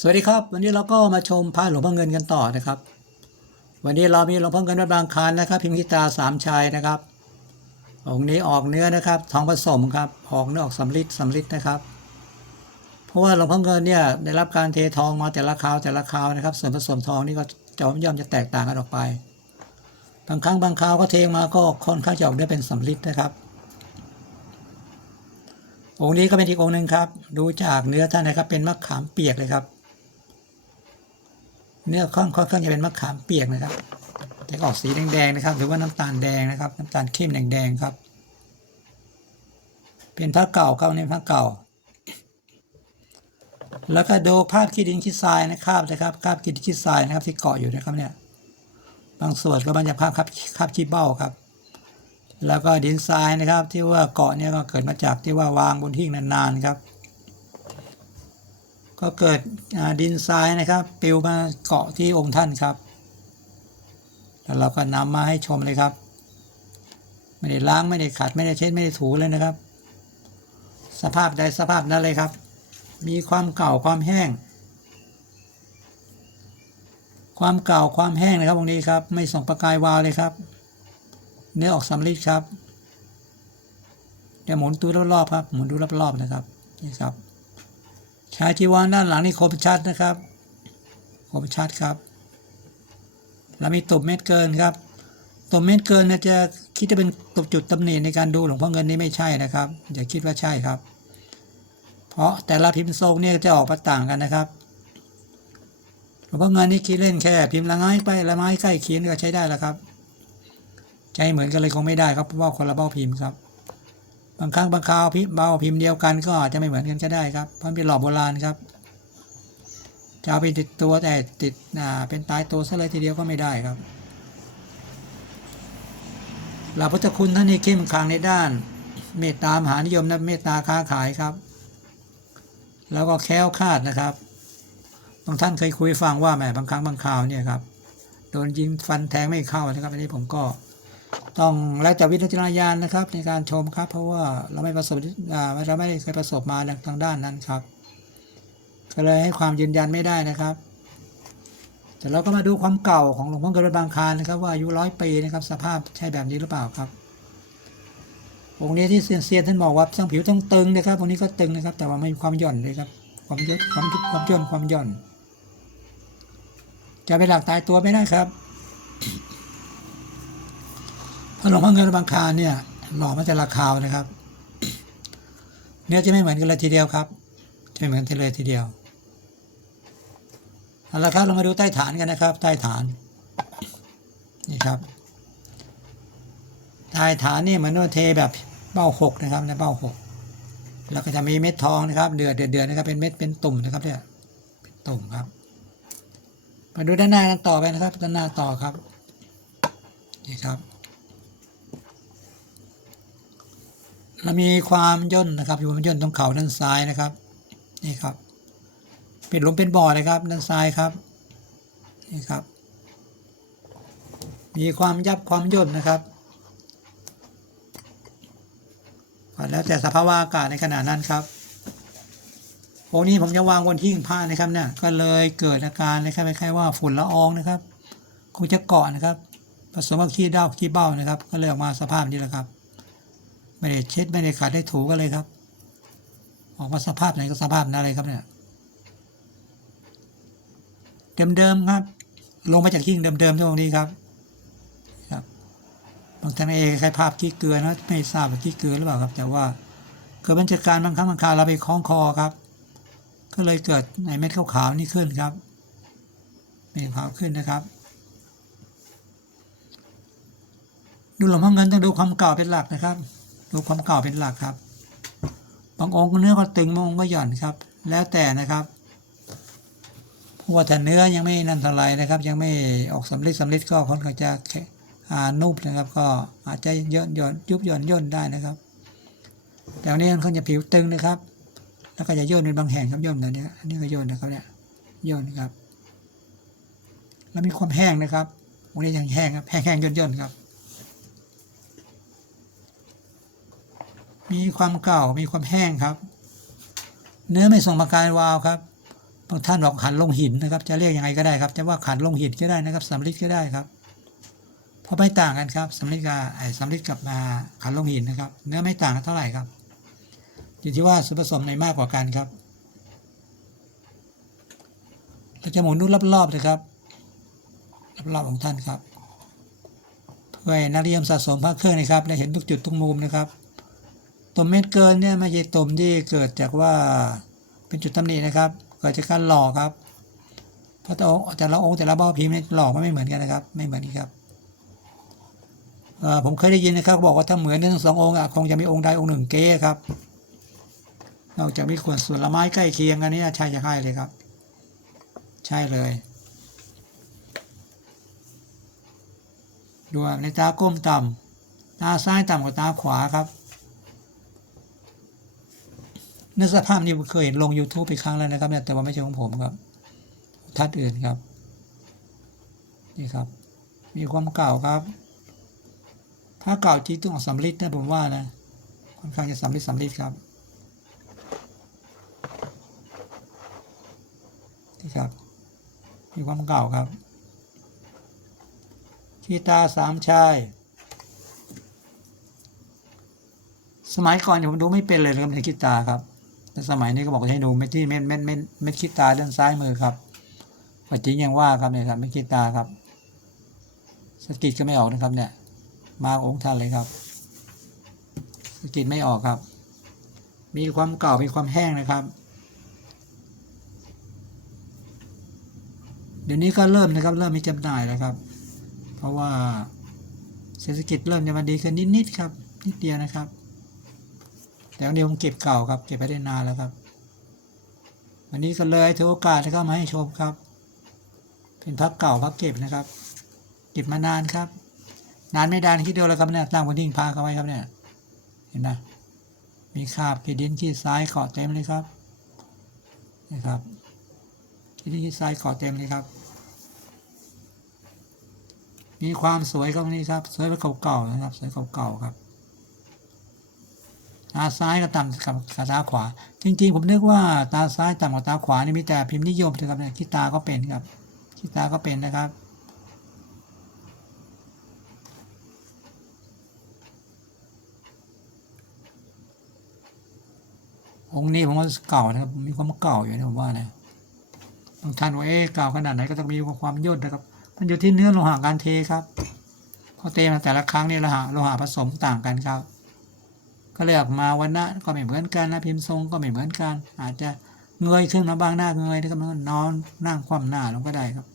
สวัสดีครับ วันนี้เราก็มาชมพระหลวงพ่อเงินกันต่อนะครับ วันนี้เรามีหลวงพ่อเงินวัดบางคานนะครับ พิมพ์กิตาสามชายนะครับ องค์นี้ออกเนื้อนะครับทองผสมครับออกเนื้อออกสำลิดสำลิดนะครับ เพราะว่าหลวงพ่อเงินเนี่ยได้รับการเททองมาแต่ละคราวแต่ละคราวนะครับ ส่วนผสมทองนี่ก็จะย่อมจะแตกต่างกันออกไปบางครั้งบางคราวก็เทมาก็ค่อนข้างจะออกเนื้อเป็นสำลิดนะครับ องค์นี้ก็เป็นอีกองค์หนึ่งครับ ดูจากเนื้อท่านนะครับเป็นมะขามเปียกเลยครับ เนื้อค่อนค่อนข้างจะเป็นมะขามเปียกนะครับแต่ออกสีแดงๆนะครับ หรือว่าน้ำตาลแดงนะครับ น้ำตาลเข้มแดงๆครับ เป็นผ้าเก่าครับในผ้าเก่า แล้วก็ดูภาพขี้ดินขี้ทรายนะครับนะครับคราบขี้ดินขี้ทรายนะครับที่เกาะอยู่นะครับเนี่ย บางส่วนก็มาจากภาพคราบคราบขี้เบ้าครับ แล้วก็ดินทรายนะครับที่ว่าเกาะเนี่ยก็เกิดมาจากที่ว่าวางบนหิ้งนานๆครับ ก็เกิดดินทรายนะครับปลิวมาเกาะที่องค์ท่านครับ แล้วเราก็นำมาให้ชมเลยครับ ไม่ได้ล้างไม่ได้ขัดไม่ได้เช็ดไม่ได้ถูเลยนะครับ สภาพใดสภาพนั้นเลยครับ มีความเก่าความแห้ง ความเก่าความแห้งนะครับตรงนี้ครับ ไม่ส่งประกายวาวเลยครับ เนื้อออกสำลีครับเดี๋ยวหมุนตัวรอบๆครับ หมุนดูรอบๆนะครับนี่ครับ ชายจีวรด้านหลังนี่คมชัดนะครับ คมชัดครับ แล้วมีตุบเม็ดเกินครับ ตุบเม็ดเกินเนะจะคิดจะเป็นตุบจุดตำหนิในการดูหลวงพ่อเงินนี่ไม่ใช่นะครับ อย่าคิดว่าใช่ครับ เพราะแต่ละพิมพ์ทรงเนี่ยจะออกมาต่างกันนะครับ หลวงพ่อเงินนี่คิดเล่นแค่ พิมพ์ละไม้ไปละไม้ใกล้เคียงก็ใช้ได้แล้วครับ ใช้เหมือนกันเลยคงไม่ได้ครับเพราะว่าคนละเบ้าพิมพ์ครับ บางครั้งบางคราวพิมพ์เบาพิมพ์เดียวกันก็อาจจะไม่เหมือนกันก็ได้ครับเพราะเป็นหลอกโบราณครับจะเอาไปติดตัวแต่ติดอ่าเป็นตายตัวซะเลยทีเดียวก็ไม่ได้ครับหลักพุทธคุณท่านนี่เข้มขลังในด้าน เมตตามหานิยมนะเมตตาค้าขายครับ แล้วก็แค้วคาดนะครับบางท่านเคยคุยฟังว่าแหมบางครั้งบางคราวเนี่ยครับโดนยิงฟันแทงไม่เข้านะครับอันนี้ผมก็ ต้องแล้วแต่วิจารณญาณนะครับ ในการชมครับ เพราะว่าเราไม่ประสบเราไม่เคยประสบมาทางด้านนั้นครับ ก็เลยให้ความยืนยันไม่ได้นะครับ แต่เราก็มาดูความเก่าของหลวงพ่อเกิดบางคานนะครับ ว่าอายุร้อยปีนะครับ สภาพใช่แบบนี้หรือเปล่าครับองค์นี้ที่เซียนเซียนท่านบอกว่าทั้งผิวต้องตึงนะครับองค์นี้ก็ตึงนะครับ แต่ว่าไม่มีความหย่อนเลยครับ ความยดความยุบความย่นความหย่อน จะเป็นหลักตายตัวไม่ได้ครับ พระหลวงพ่อเงินบางคานเนี่ยหล่อมาแต่ละคราวนะครับ เนื้อจะไม่เหมือนกันเลยทีเดียวครับ จะไม่เหมือนกันเลยทีเดียวเอาละครับเรามาดูใต้ฐานกันนะครับ ใต้ฐานนี่ครับใต้ฐานนี่เหมือนว่าเทแบบเบ้าหกนะครับในเบ้าหกแล้วก็จะมีเม็ดทองนะครับเดือดเดือดเดือดนะครับเป็นเม็ดเป็นตุ่มนะครับเนี่ยเป็นตุ่มครับ มาดูด้านหน้ากันต่อไปนะครับ ด้านหน้าต่อครับนี่ครับ เรามีความย่นนะครับ อยู่ความย่นตรงเข่าด้านซ้ายนะครับ นี่ครับ เป็นลมเป็นบ่อเลยครับ ด้านซ้ายครับ นี่ครับ มีความยับความย่นนะครับก็แล้วแต่สภาวะอากาศในขณะนั้นครับโอ้นี้ผมจะวางบนที่หิ้งผ้านะครับเนี่ย ก็เลยเกิดอาการนะครับคล้ายๆว่าฝุ่นละอองนะครับ คงจะเกาะนะครับ ผสมกับขี้เด้าขี้เบ้านะครับ ก็เลยออกมาสภาพนี้แหละครับ ไม่ได้เช็ดไม่ได้ขัดได้ถูกันเลยครับ ออกมาสภาพไหนก็สภาพนั้นเลยครับเนี่ยเดิมๆครับ ลงมาจากหิ้งเดิมๆตรงนี้ครับครับบางท่านเองใครภาพขี้เกลือนะไม่ทราบว่าขี้เกลือหรือเปล่าครับ แต่ว่าเกิดบัญชาการบางครั้งบางคราวเราไปคล้องคอครับ ก็เลยเกิดไอเม็ดขาวๆนี่ขึ้นครับเม็ดขาวขึ้นนะครับดูหลวงพ่อเงินต้องดูความเก่าเป็นหลักนะครับ ดูความเก่าเป็นหลักครับ บางองค์เนื้อก็ตึงบางองค์ก็หย่อนครับ แล้วแต่นะครับเพราะว่าถ้าเนื้อยังไม่นั่นเท่าไรนะครับ ยังไม่ออกสำลิดสำลิดก็ค่อนข้างจะอ่านุ่มนะครับ ก็อาจจะย่นหย่อนยุบหย่อนย่นได้นะครับ แต่วันนี้ค่อนข้างจะผิวตึงนะครับ แล้วก็จะย่นเป็นบางแห่งครับย่นแบบนี้อันนี้ก็ย่นนะครับเนี่ยย่นครับ แล้วมีความแห้งนะครับวันนี้ยังแห้งครับแห้งแห้งย่นย่นครับ มีความเก่ามีความแห้งครับ เนื้อไม่ส่งประกายวาวครับบางท่านบอกขันลงหินนะครับ จะเรียกยังไงก็ได้ครับ จะว่าขันลงหินก็ได้นะครับสำลิดก็ได้ครับ เพราะไม่ต่างกันครับสำลิดกับไอ้สำลิดกับมาขันลงหินนะครับ เนื้อไม่ต่างกันเท่าไหร่ครับอยู่ที่ว่าส่วนผสมไหนมากกว่ากันครับเราจะหมุนดูรอบๆเลยครับรอบๆของท่านครับเพื่อนักเรียนสะสมพระเครื่องนะครับและเห็นทุกจุดทุกมุมนะครับ ตุ่มเม็ดเกินเนี่ยไม่ใช่ตุ่มที่เกิดจากว่าเป็นจุดตำหนินะครับ เกิดจากการหล่อครับ เพราะแต่องค์แต่ละองค์แต่ละบ้าพิมพ์เนี่ยหล่อมันไม่เหมือนกันนะครับ ไม่เหมือนกันครับผมเคยได้ยินนะครับบอกว่าถ้าเหมือนทั้งสององค์อะคงจะมีองค์ใดองค์หนึ่งเก๊ครับ นอกจากมีขวดส่วนละไม้ใกล้เคียงกันนี่ใช่จะใช่เลยครับ ใช่เลยดูในตาก้มต่ำตาซ้ายต่ำกว่าตาขวาครับ เนื้อสภาพนี้เคยเห็นลง YouTube ไปครั้งแล้วนะครับเนี่ยแต่ว่าไม่ใช่ของผมครับทัดอื่นครับ นี่ครับ มีความเก่าครับ ถ้าเก่าจริงต้องออกสำลิดนะผมว่านะค่อนข้างจะสำลิดสำลิดครับนี่ครับ มีความเก่าครับขีตาสามชายสมัยก่อนผมดูไม่เป็นเลยนะครับในขีตาครับ แต่สมัยนี้ก็บอกให้ดูเม็ดที่เม็ดเม็ดเม็ดเม็ดขีตาด้านซ้ายมือครับปัจจิงยังว่าครับเนี่ยครับเม็ดขีตาครับสกิดก็ไม่ออกนะครับเนี่ย มาองค์ท่านเลยครับสกิดไม่ออกครับ มีความเก่ามีความแห้งนะครับ เดี๋ยวนี้ก็เริ่มนะครับ เริ่มมีจำหน่ายแล้วครับ เพราะว่าเศรษฐกิจเริ่มจะมาดีขึ้นนิดๆครับ นิดเดียวนะครับ แต่วันนี้ผมเก็บเก่าครับ เก็บไปได้นานแล้วครับ วันนี้ก็เลยถือโอกาสนะครับมาให้ชมครับ เป็นพักเก่าพักเก็บนะครับ เก็บมานานครับ นานไม่ดานคิดเดียวแล้วครับเนี่ยตั้งบนทิ้งพาเขาไว้ครับเนี่ย เห็นนะมีคาบขีดดินขีดซ้ายเกาะเต็มเลยครับนะครับขีดดินขีดซ้ายเกาะเต็มเลยครับ มีความสวยครับนี่ครับ สวยแบบเก่าๆนะครับ สวยเก่าๆครับ ตาซ้ายก็ต่ำกับตาขวา จริง ๆ ผมนึกว่าตาซ้ายต่ำกว่าตาขวานี่มีแต่พิมพ์นิยมนะครับเนี่ยขี้ตาก็เป็นครับขี้ตาก็เป็นนะครับองค์นี้ผมว่าเก่านะครับมีความเก่าอยู่นะผมว่านะบางท่านว่าเอ๊ะเก่าขนาดไหนก็ต้องมีความย่นนะครับ มันอยู่ที่เนื้อโลหะการเทครับพอเทมาแต่ละครั้งนี่โลหะโลหะผสมต่างกันครับ ก็เลยอกมาวันนะก็ไม่เหมือนกันนะพิมพ์ทรงก็ไม่เหมือนกัน อาจจะเงยขึ้นมาบ้างหน้าเงยนะครับนอนนั่งคว่ำหน้าลงก็ได้ครับ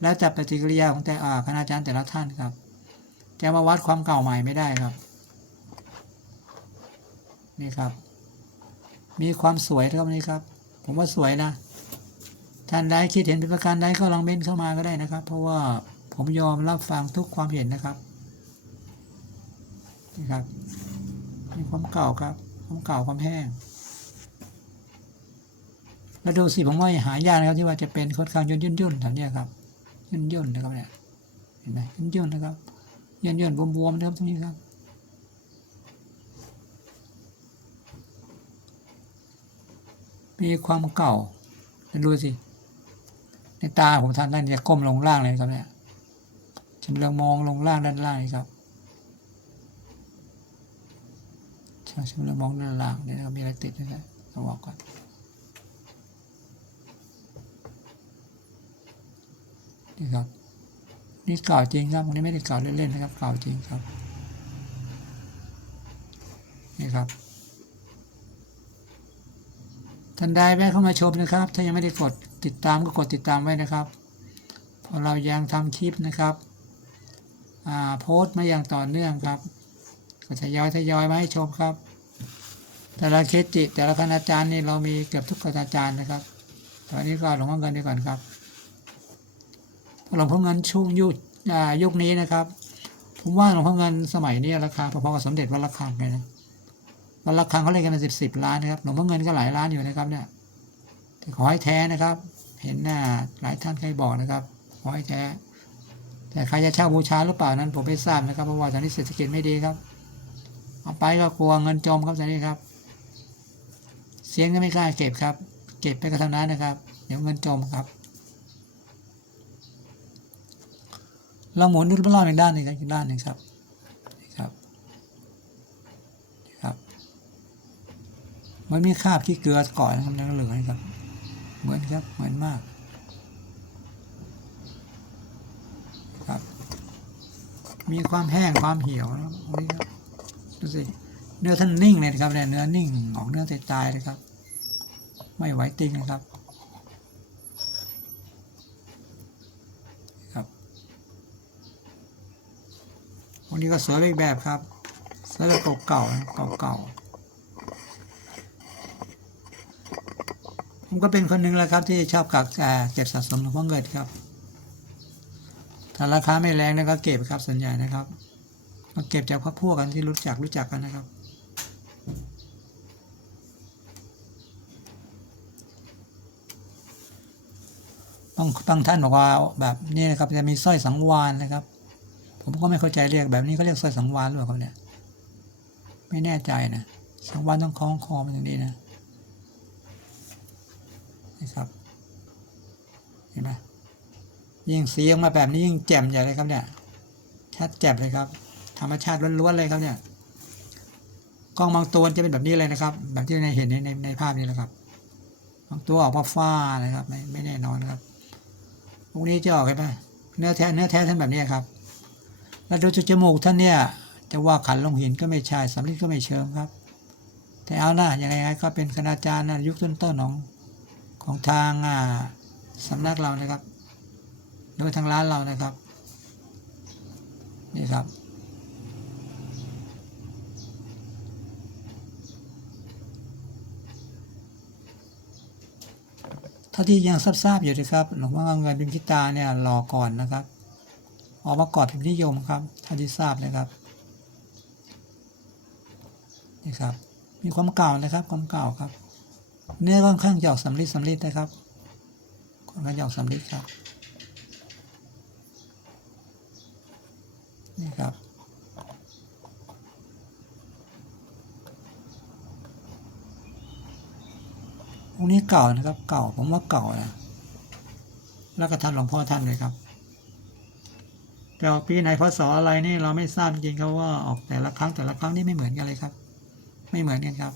แล้วแต่ปฏิกิริยาของแต่อาคณาจารย์แต่ละท่านครับจะมาวัดความเก่าใหม่ไม่ได้ครับ นี่ครับ มีความสวยครับนี่ครับ ผมว่าสวยนะท่านใดคิดเห็นเป็นประการใดก็ลองเม้นเข้ามาก็ได้นะครับ เพราะว่าผมยอมรับฟังทุกความเห็นนะครับนี่ครับ มีความเก่าครับ ความเก่าความแห้ง แล้วดูสิผมว่าหายากนะครับที่ว่าจะเป็นค่อนข้างย่นย่นย่นแถวนี้ครับย่นย่นนะครับเนี่ยเห็นไหมย่นย่นนะครับย่นย่นบวมๆนะครับตรงนี้ครับมีความเก่าแล้วดูสิ ในตาผมท่านนั่นจะก้มลงล่างเลยครับเนี่ยชำเลืองมองลงล่างด้านล่างนี่ครับ ชำชำเลืองมองด้านล่างเนี่ยนะครับมีอะไรติดนะครับต้องบอกก่อนนี่ครับนี่เก่าจริงครับอันนี้ไม่ได้เก่าเล่นๆนะครับเก่าจริงครับนี่ครับท่านใดแวะเข้ามาชมนะครับ ถ้ายังไม่ได้กดติดตามก็กดติดตามไว้นะครับพราะเรายังทำคลิปนะครับโพสต์มาอย่างต่อเนื่องครับ ก็ทยอยทยอยมาให้ชมครับ แต่ละเคสจิ แต่ละคณาจารย์นี่เรามีเกือบทุกคณาจารย์นะครับ ตอนนี้ก็หลวงพ่อเงินดีก่อนครับหลวงพ่อเงินช่วงยุคยุคนี้นะครับ ผมว่าหลวงพ่อเงินสมัยนี้ราคาพอๆกับสมเด็จวัดระฆังเลยนะวันละคังเขาเล่นกันเป็นสิบสิบล้านนะครับหลวงพ่อเงินก็หลายล้านอยู่นะครับเนี่ยแต่ขอให้แท้นะครับ เห็นหน้าหลายท่านเคยบอกนะครับ ขอให้แท้แต่ใครจะเช่าบูชาหรือเปล่านั้นผมไม่ทราบนะครับเพราะว่าตอนนี้เศรษฐกิจไม่ดีครับ เอาไปก็กลัวเงินจมครับตอนนี้ครับ เสียงก็ไม่กล้าเก็บครับ เก็บไปกระทางนั้นนะครับ เดี๋ยวเงินจมครับเราหมุนดูรอบอีกด้านหนึ่งครับอีกด้านหนึ่งครับนี่ครับนี่ครับ มันมีคราบขี้เกลือก่อนนะครับแล้วเหลืองนะครับ เหมือนครับเหมือนมากครับ มีความแห้งความเหี่ยวนะตรงนี้ครับ ดูสิเนื้อท่านนิ่งเลยนะครับเนี่ยเนื้อนิ่งออกเนื้อตายๆเลยครับ ไม่ไหวติงนะครับครับวันนี้ก็สวยอีกแบบครับสวยแบบเก่าๆเก่าๆผมก็เป็นคนหนึ่งแหละครับที่ชอบกักเอ่อเก็บสะสมหลวงพ่อเงินครับ ถ้าราคาไม่แรงนะก็เก็บครับส่วนใหญ่นะครับ มาเก็บจากพวกพวกกันที่รู้จักรู้จักกันนะครับ บางบางท่านบอกว่าแบบนี้นะครับจะมีสร้อยสังวานนะครับ ผมก็ไม่เข้าใจเรียกแบบนี้เขาเรียกสร้อยสังวานหรือเปล่าเนี่ย ไม่แน่ใจนะสังวานต้องคล้องคอมันอย่างนี้นะนะครับเห็นไหมยิ่งเสีออกมาแบบนี้ยิ่งแจ่มใหญ่เลยครับเนี่ยชัดแจ่มเลยครับ ธรรมชาติล้วนๆเลยครับเนี่ยกล้องบางตัวจะเป็นแบบนี้เลยนะครับ แบบที่ในเห็นในในในภาพนี้แหละครับบางตัวออกมาฟ้านะครับ ไม่ไม่แน่นอนครับพวกนี้จะออกเห็นไหมเนื้อแท้เนื้อแท้ท่านแบบนี้ครับ แล้วดูจมูกท่านเนี่ยจะว่าขันลงหินก็ไม่ใช่สำลิดก็ไม่เชิงครับ แต่เอานะยังไงก็เป็นคณาจารย์นะยุคต้นๆของของทางอ่าสำนักเรานะครับโดยทางร้านเรานะครับ นี่ครับาที่ยังทราบๆอยู่นะครับหลวงพ่อเงินพิมพิตาเนี่ยรอก่อนนะครับ ออกมาก่อนพิมพ์นิยมครับเท่าที่ทราบนะครับนี่ครับ มีความเก่านะครับความเก่าครับ เนื้อค่อนข้างหยอกสำลิดสำลิดนะครับค่อนข้างหยอกสำลิดครับนี่ครับ องค์นี้เก่านะครับ เก่าผมว่าเก่านะแล้วก็ท่านหลวงพ่อท่านเลยครับแต่ออกปีไหนพศอะไรนี่เราไม่ทราบจริงๆครับว่าออกแต่ละครั้งแต่ละครั้งนี่ไม่เหมือนกันเลยครับ ไม่เหมือนกันครับ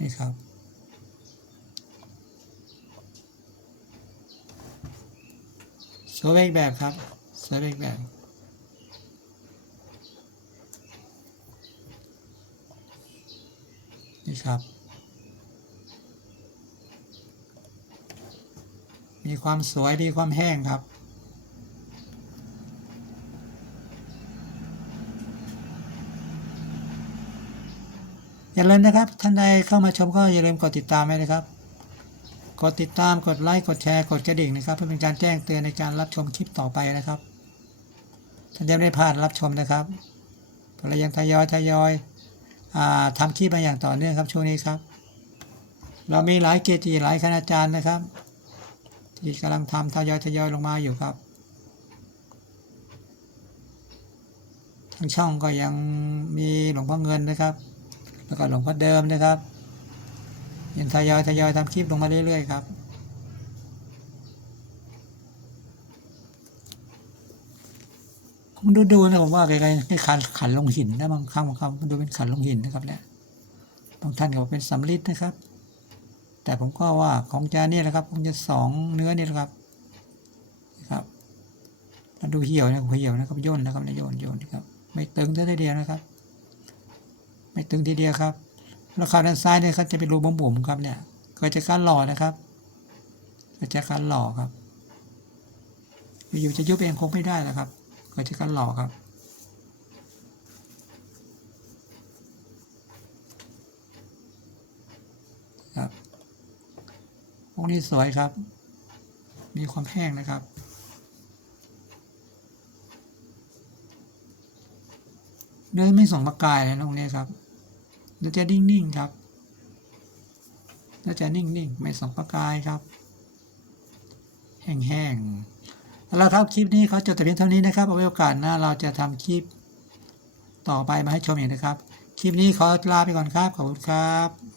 นี่ครับ สวยไปอีกแบบครับสวยไปอีกแบบ ครับ มีความสวยดีความแห้งครับ อย่าลืมนะครับ ท่านใดเข้ามาชมก็อย่าลืมกดติดตามไว้นะครับ กดติดตามกดไลค์กดแชร์กดกระดิ่งนะครับ เพื่อเป็นการแจ้งเตือนในการรับชมคลิปต่อไปนะครับท่านจะไม่พลาดรับชมนะครับเรายังทยอยทยอย อ่าทำคลิปมาอย่างต่อเนื่องครับช่วงนี้ครับ เรามีหลายเกจิหลายคณาจารย์นะครับ ที่กำลังทำทยอยทยอยลงมาอยู่ครับทางช่องก็ยังมีหลวงพ่อเงินนะครับ แล้วก็หลวงพ่อเดิมนะครับยังทยอยทยอยทำคลิปลงมาเรื่อยๆครับ ผม ดูดูนะผมว่าไกลๆนี่ขันขันลงหินนะบางครั้งบางครั้งมันดูเป็นขันลงหินนะครับเนี่ยบางท่านก็บอกเป็นสำลิดนะครับ แต่ผมก็ว่าของจาเนี่ยแหละครับคงจะสองเนื้อนี่แหละครับนะครับแล้วดูเหี่ยวนะเหี่ยวนะครับย่นนะครับนี่ยย่นย่นนะครับ ไม่ตึงซะทีเดียวนะครับ ไม่ตึงทีเดียวครับ แล้วขาด้านซ้ายเนี่ยเขาจะเป็นรูบุ๋มๆครับเนี่ยเกิดจากการหล่อนะครับเกิดจากการหล่อครับอยู่จะยุบเองคงไม่ได้แล้วครับ เกิดจากการหล่อครับ ครับองค์นี้สวยครับ มีความแห้งนะครับเนื้อไม่ส่งประกายนะองนี้ครับเนื้อจะนิ่งๆครับเนื้อจะนิ่งๆ ไม่ส่งประกายครับ แห้งๆ เราเท่าคลิปนี้เขาจบแต่เพียงเท่านี้นะครับเอาไว้โอกาสหน้าเราจะทำคลิปต่อไปมาให้ชมอีกนะครับ คลิปนี้ขอลาไปก่อนครับ ขอบคุณครับ